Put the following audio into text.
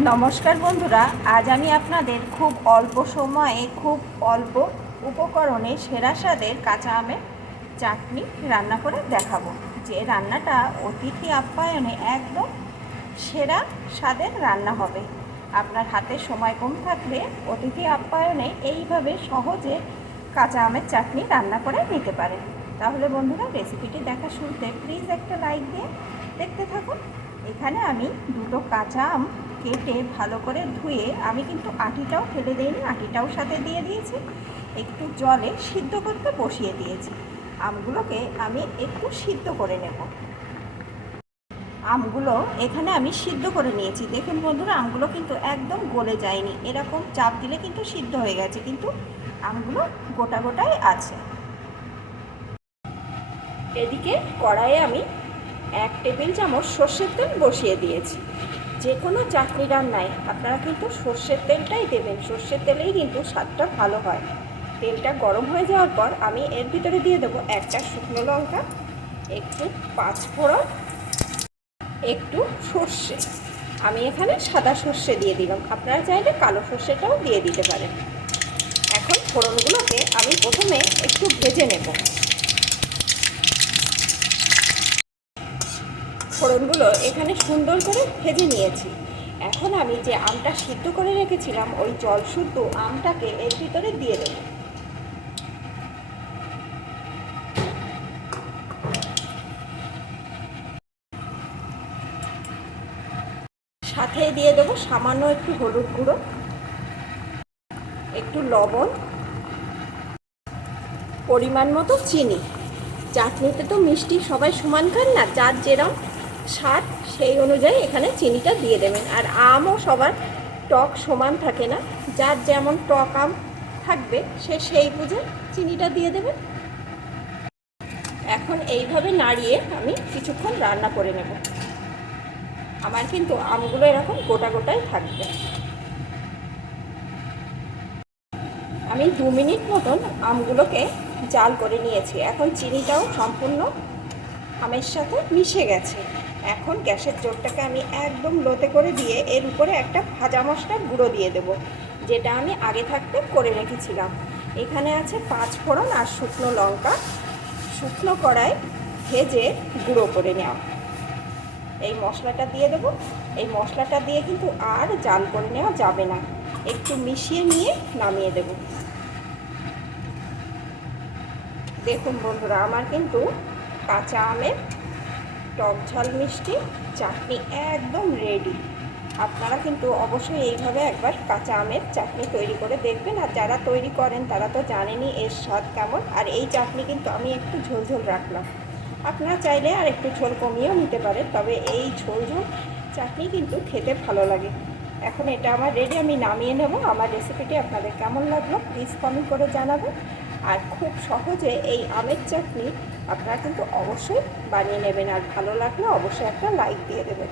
নমস্কার বন্ধুরা, আজ আমি আপনাদের খুব অল্প সময়ে, খুব অল্প উপকরণে সেরা স্বাদের কাঁচা আমের চাটনি রান্না করে দেখাবো। যে রান্নাটা অতিথি আপ্যায়নে একদম সেরা স্বাদের রান্না হবে। আপনার হাতে সময় কম থাকলে অতিথি আপ্যায়নে এইভাবে সহজে কাঁচা আমের চাটনি রান্না করে নিতে পারেন। তাহলে বন্ধুরা রেসিপিটি দেখা শুরুতে প্লিজ একটা লাইক দিয়ে দেখতে থাকুন। এখানে আমি দুটো কাঁচা আম কেটে ভালো করে ধুয়ে আমি কিন্তু আটিটাও ফেলে দিইনি, আটিটাও সাথে দিয়ে দিয়েছি। একটু জলে সিদ্ধ করতে বসিয়ে দিয়েছি। আমগুলোকে আমি একটু সিদ্ধ করে নেব। আমগুলো এখানে আমি সিদ্ধ করে নিয়েছি। দেখুন বন্ধুরা, আমগুলো কিন্তু একদম গলে যায়নি। এরকম চাপ দিলে কিন্তু সিদ্ধ হয়ে গেছে, কিন্তু আমগুলো গোটা গোটাই আছে। এদিকে কড়াইয়ে আমি এক টেবিল চামচ সর্ষের তেল বসিয়ে দিয়েছি। যে কোনো চাটনি রান্নায় আপনারা কিন্তু সর্ষের তেলটাই দেবেন। সর্ষের তেলেই কিন্তু স্বাদটা ভালো হয়। তেলটা গরম হয়ে যাওয়ার পর আমি এর ভিতরে দিয়ে দেবো একটা শুকনো লঙ্কা, একটু পাঁচফোড়ন, একটু সর্ষে। আমি এখানে সাদা সর্ষে দিয়ে দিলাম। আপনারা চাইলে কালো সর্ষেটাও দিয়ে দিতে পারেন। এখন ফোড়নগুলোকে আমি প্রথমে একটু ভেজে নেব। ফোড়নগুলো এখানে সুন্দর করে ভেজে নিয়েছি। এখন আমি যে আমটা সিদ্ধ করে রেখেছিলাম, ওই জল শুদ্ধ আমটাকে এর ভিতরে দিয়ে দেবো। সাথে দিয়ে দেবো সামান্য একটু হলুদ গুঁড়ো, একটু লবণ, পরিমাণ মতো চিনি। চাটনিতে তো মিষ্টি সবাই সমান খান না, যার যেরম স্বাদ সেই অনুযায়ী এখানে চিনিটা দিয়ে দেবেন। আর আমও সবার টক সমান থাকে না। যার যেমন টক আম থাকবে, সে সেই বুঝে চিনিটা দিয়ে দেবেন। এখন এইভাবে নাড়িয়ে আমি কিছুক্ষণ রান্না করে নেব। আমার কিন্তু আমগুলো এরকম গোটা গোটাই থাকবে। আমি দু মিনিট মতন আমগুলোকে জাল করে নিয়েছি। এখন চিনিটাও সম্পূর্ণ আমের সাথে মিশে গেছে। এখন গ্যাসের জোরটাকে আমি একদম লোতে করে দিয়ে এর উপরে একটা ভাজা মশলার গুঁড়ো দিয়ে দেব, যেটা আমি আগে থাকতে করে রেখেছিলাম। এখানে আছে পাঁচ ফোড়ন আর শুকনো লঙ্কা। শুকনো কড়াই ভেজে গুঁড়ো করে নেওয়া। এই মশলাটা দিয়ে দেবো। এই মশলাটা দিয়ে কিন্তু আর জাল করে নেওয়া যাবে না। একটু মিশিয়ে নিয়ে নামিয়ে দেব। দেখুন বন্ধুরা, আমার কিন্তু কাঁচা আমের টক ঝাল মিষ্টি, চাটনি একদম রেডি আপনারা কিন্তু অবশ্যই এইভাবে একবার কাঁচা আমের চাটনি তৈরি করে দেখবেন। আর যারা তৈরি করেন, তারা তো জানেনই এর স্বাদ কেমন। আর এই চাটনি কিন্তু আমি একটু ঝোল ঝোল রাখলাম। আপনারা চাইলে আর একটু ঝোল কমিয়েও নিতে পারেন, তবে এই ঝোল ঝোল চাটনি কিন্তু খেতে ভালো লাগে। এখন এটা আমার রেডি আমি নামিয়ে নেব। আমার রেসিপিটি আপনাদের কেমন লাগল প্লিজ কমেন্ট করে জানাবেন। আর খুব সহজে এই আমের চাটনি আপনারা কিন্তু অবশ্যই বানিয়ে নেবেন। আর ভালো লাগলে অবশ্যই একটা লাইক দিয়ে দেবেন।